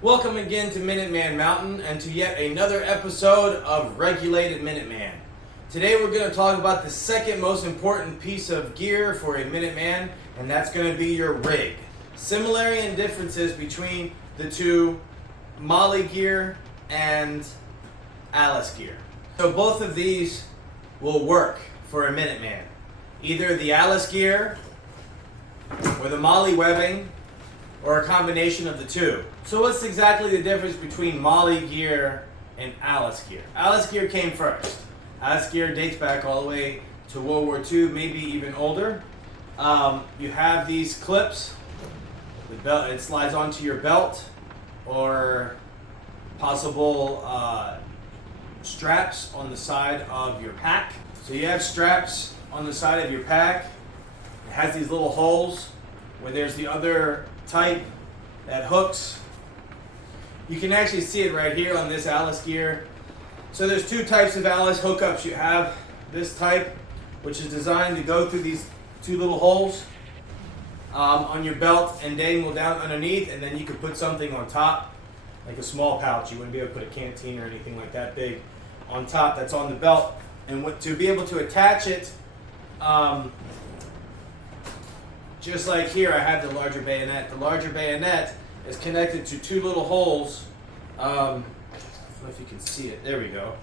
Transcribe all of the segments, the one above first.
Welcome again to Minuteman Mountain and to yet another episode of Regulated Minuteman. Today we're going to talk about the second most important piece of gear for a Minuteman, and that's going to be your rig. Similarity and differences between the two Molle gear and Alice gear. So both of these will work for a Minuteman. Either the Alice gear or the Molle webbing, or a combination of the two. So what's exactly the difference between Molle gear and Alice gear? Alice gear came first. Alice gear dates back all the way to World War II, maybe even older. You have these clips. The belt, it slides onto your belt, or possible straps on the side of your pack. So you have straps on the side of your pack. It has these little holes where there's the other type that hooks. You can actually see it right here on this Alice gear. So there's two types of Alice hookups. You have this type, which is designed to go through these two little holes on your belt and dangle down underneath, and then you could put something on top, like a small pouch. You wouldn't be able to put a canteen or anything like that big on top that's on the belt. And to be able to attach it, just like here, I have the larger bayonet. The larger bayonet is connected to two little holes. I don't know if you can see it. There we go.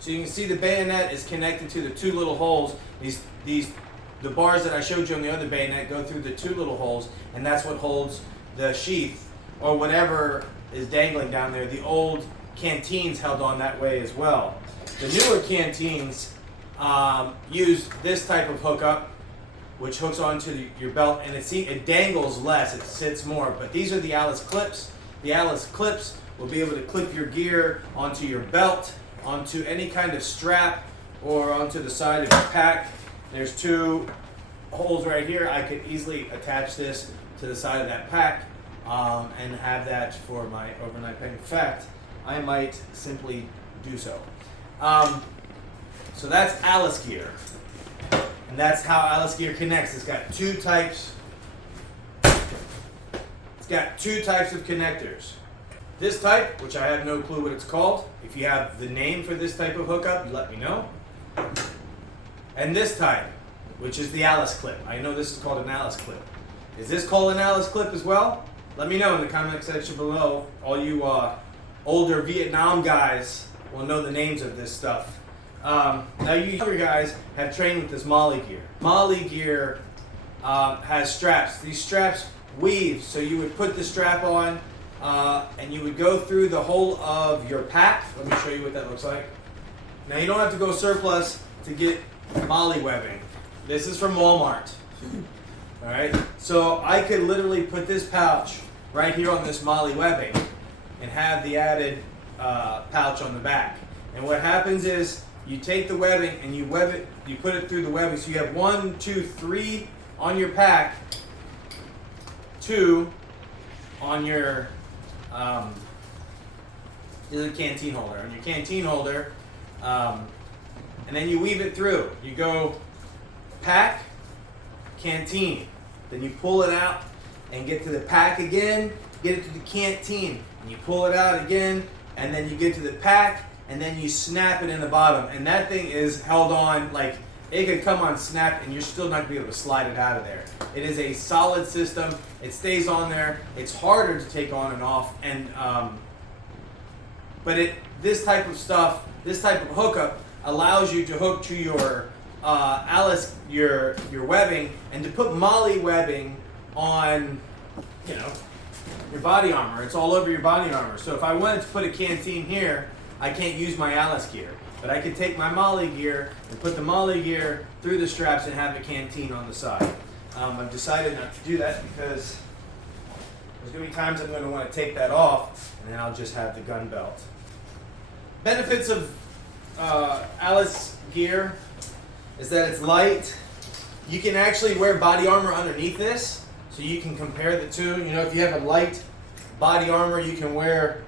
So you can see the bayonet is connected to the two little holes. The bars that I showed you on the other bayonet go through the two little holes, and that's what holds the sheath or whatever is dangling down there. The old canteens held on that way as well. The newer canteens use this type of hookup, which hooks onto your belt, and it dangles less, it sits more. But these are the Alice clips. The Alice clips will be able to clip your gear onto your belt, onto any kind of strap, or onto the side of your pack. There's two holes right here. I could easily attach this to the side of that pack and have that for my overnight pack. In fact, I might simply do so. So that's Alice gear. And that's how Alice gear connects. It's got two types. It's got two types of connectors. This type, which I have no clue what it's called. If you have the name for this type of hookup, you let me know. And this type, which is the Alice clip. I know this is called an Alice clip. Is this called an Alice clip as well? Let me know in the comment section below. All you older Vietnam guys will know the names of this stuff. Now you younger guys have trained with this Molle gear. Molle gear has straps. These straps weave, so you would put the strap on and you would go through the whole of your pack. Let me show you what that looks like. Now you don't have to go surplus to get Molle webbing. This is from Walmart. Alright, so I could literally put this pouch right here on this Molle webbing and have the added pouch on the back. And what happens is you take the webbing and you web it, you put it through the webbing. So you have 1, 2, 3 on your pack, 2 on your canteen holder. On your canteen holder, and then you weave it through. You go pack, canteen. Then you pull it out and get to the pack again, get it to the canteen. And you pull it out again, and then you get to the pack, and then you snap it in the bottom, and that thing is held on, like it could come on snap and you're still not going to be able to slide it out of there. It is a solid system. It stays on there. It's harder to take on and off, and but this type of stuff, this type of hookup allows you to hook to your Alice, your webbing, and to put Molle webbing on, your body armor. It's all over your body armor. So if I wanted to put a canteen here, I can't use my Alice gear, but I could take my Molle gear and put the Molle gear through the straps and have a canteen on the side. I've decided not to do that because there's going to be times I'm going to want to take that off, and then I'll just have the gun belt. Benefits of Alice gear is that it's light. You can actually wear body armor underneath this, so you can compare the two. If you have a light body armor, you can wear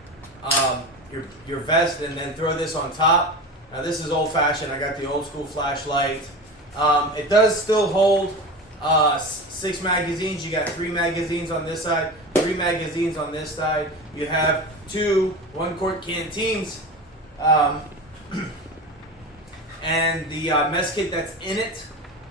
your vest and then throw this on top. Now this is old-fashioned. I got the old school flashlight. It does still hold 6 magazines. You got 3 magazines on this side, 3 magazines on this side. You have 2 1-quart canteens, and the mess kit that's in it.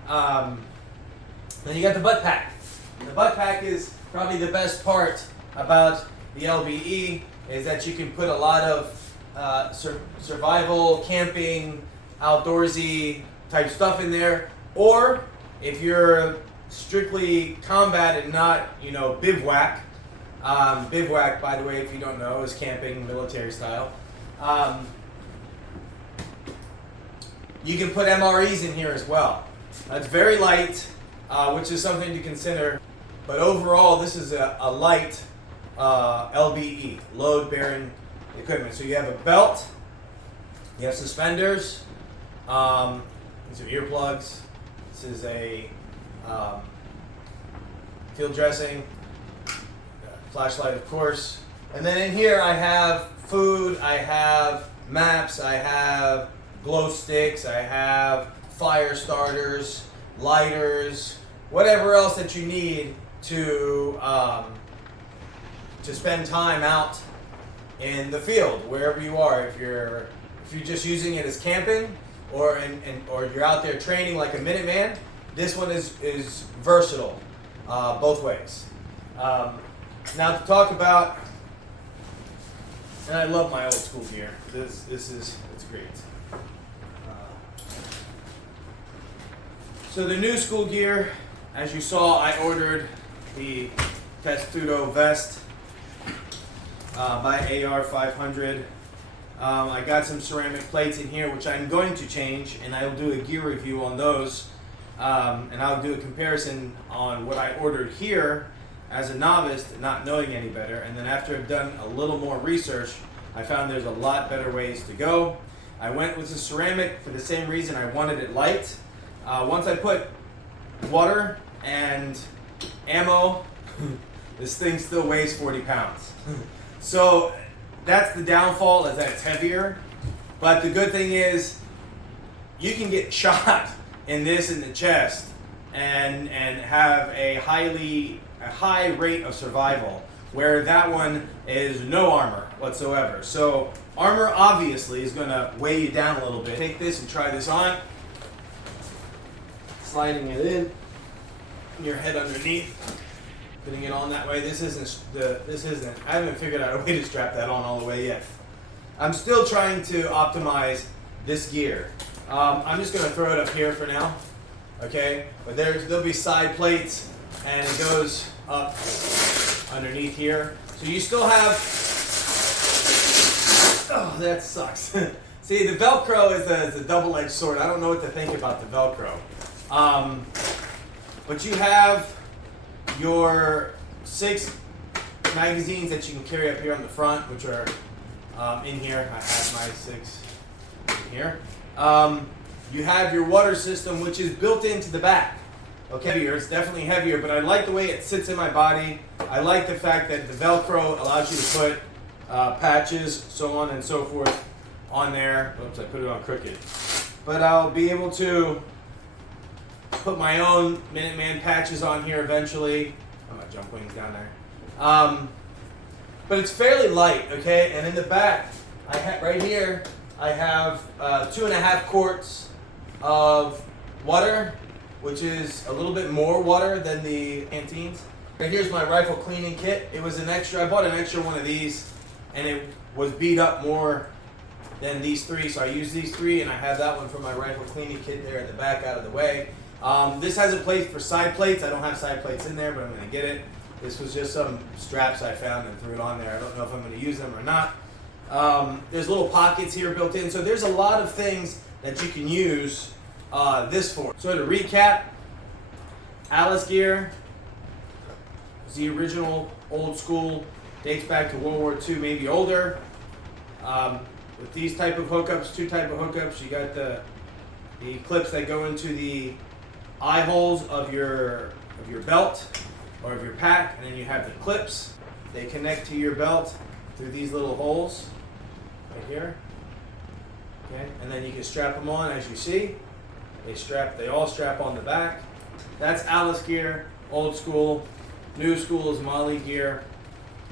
Then you got the butt pack. The butt pack is probably the best part about the LBE, is that you can put a lot of survival, camping, outdoorsy type stuff in there. Or if you're strictly combat and not, bivouac. Bivouac, by the way, if you don't know, is camping, military style. You can put MREs in here as well. It's very light, which is something to consider. But overall, this is a light LBE, load-bearing equipment. So you have a belt, you have suspenders, these are earplugs. This is a field dressing, flashlight, of course. And then in here I have food, I have maps, I have glow sticks, I have fire starters, lighters, whatever else that you need to spend time out in the field, wherever you are. If you're just using it as camping, or you're out there training like a Minuteman, this one is versatile both ways. Now to talk about, and I love my old school gear. It's great. So the new school gear, as you saw, I ordered the Testudo vest by AR 500. I got some ceramic plates in here, which I'm going to change, and I will do a gear review on those. And I'll do a comparison on what I ordered here as a novice, not knowing any better. And then after I've done a little more research, I found there's a lot better ways to go. I went with the ceramic for the same reason. I wanted it light. Once I put water and ammo, this thing still weighs 40 pounds. So that's the downfall, is that it's heavier. But the good thing is you can get shot in this in the chest and have a high rate of survival, where that one is no armor whatsoever. So armor obviously is going to weigh you down a little bit. Take this and try this on. Sliding it in, your head underneath, putting it on that way. This isn't. I haven't figured out a way to strap that on all the way yet. I'm still trying to optimize this gear. I'm just going to throw it up here for now, okay? But there'll be side plates, and it goes up underneath here. So you still have. Oh, that sucks. See, the Velcro is a double-edged sword. I don't know what to think about the Velcro. But you have your 6 magazines that you can carry up here on the front, which are in here. I have my 6 in here. You have your water system, which is built into the back. Okay, heavier. It's definitely heavier, but I like the way it sits in my body. I like the fact that the Velcro allows you to put patches, so on and so forth, on there. Oops, I put it on crooked. But I'll be able to put my own Minuteman patches on here eventually. Oh, my jump wings down there. But it's fairly light, okay? And in the back, right here, I have 2.5 quarts of water, which is a little bit more water than the canteens. And here's my rifle cleaning kit. It was an extra. I bought an extra one of these, and it was beat up more than these 3, so I used these 3, and I have that one for my rifle cleaning kit there in the back, out of the way. This has a place for side plates. I don't have side plates in there, but I'm going to get it. This was just some straps I found and threw it on there. I don't know if I'm going to use them or not. There's little pockets here built in, so there's a lot of things that you can use this for. So to recap, Alice gear is the original old school, dates back to World War II, maybe older. With these type of hookups, 2 type of hookups, you got the clips that go into the eye holes of your belt or of your pack, and then you have the clips. They connect to your belt through these little holes right here. Okay, and then you can strap them on, as you see. They all strap on the back. That's Alice gear, old school. New school is Molle gear.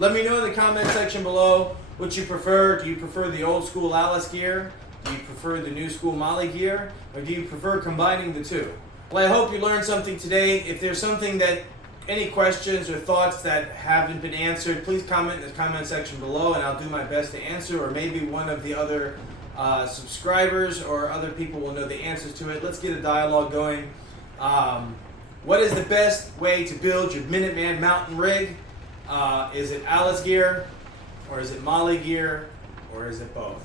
Let me know in the comment section below what you prefer. Do you prefer the old school Alice gear? Do you prefer the new school Molle gear? Or do you prefer combining the two? Well, I hope you learned something today. If there's something that, any questions or thoughts that haven't been answered, please comment in the comment section below and I'll do my best to answer, or maybe one of the other subscribers or other people will know the answers to it. Let's get a dialogue going. What is the best way to build your Minuteman mountain rig? Is it Alice gear, or is it Molle gear, or is it both?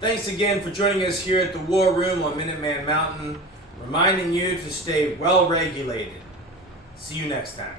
Thanks again for joining us here at the War Room on Minuteman Mountain, reminding you to stay well regulated. See you next time.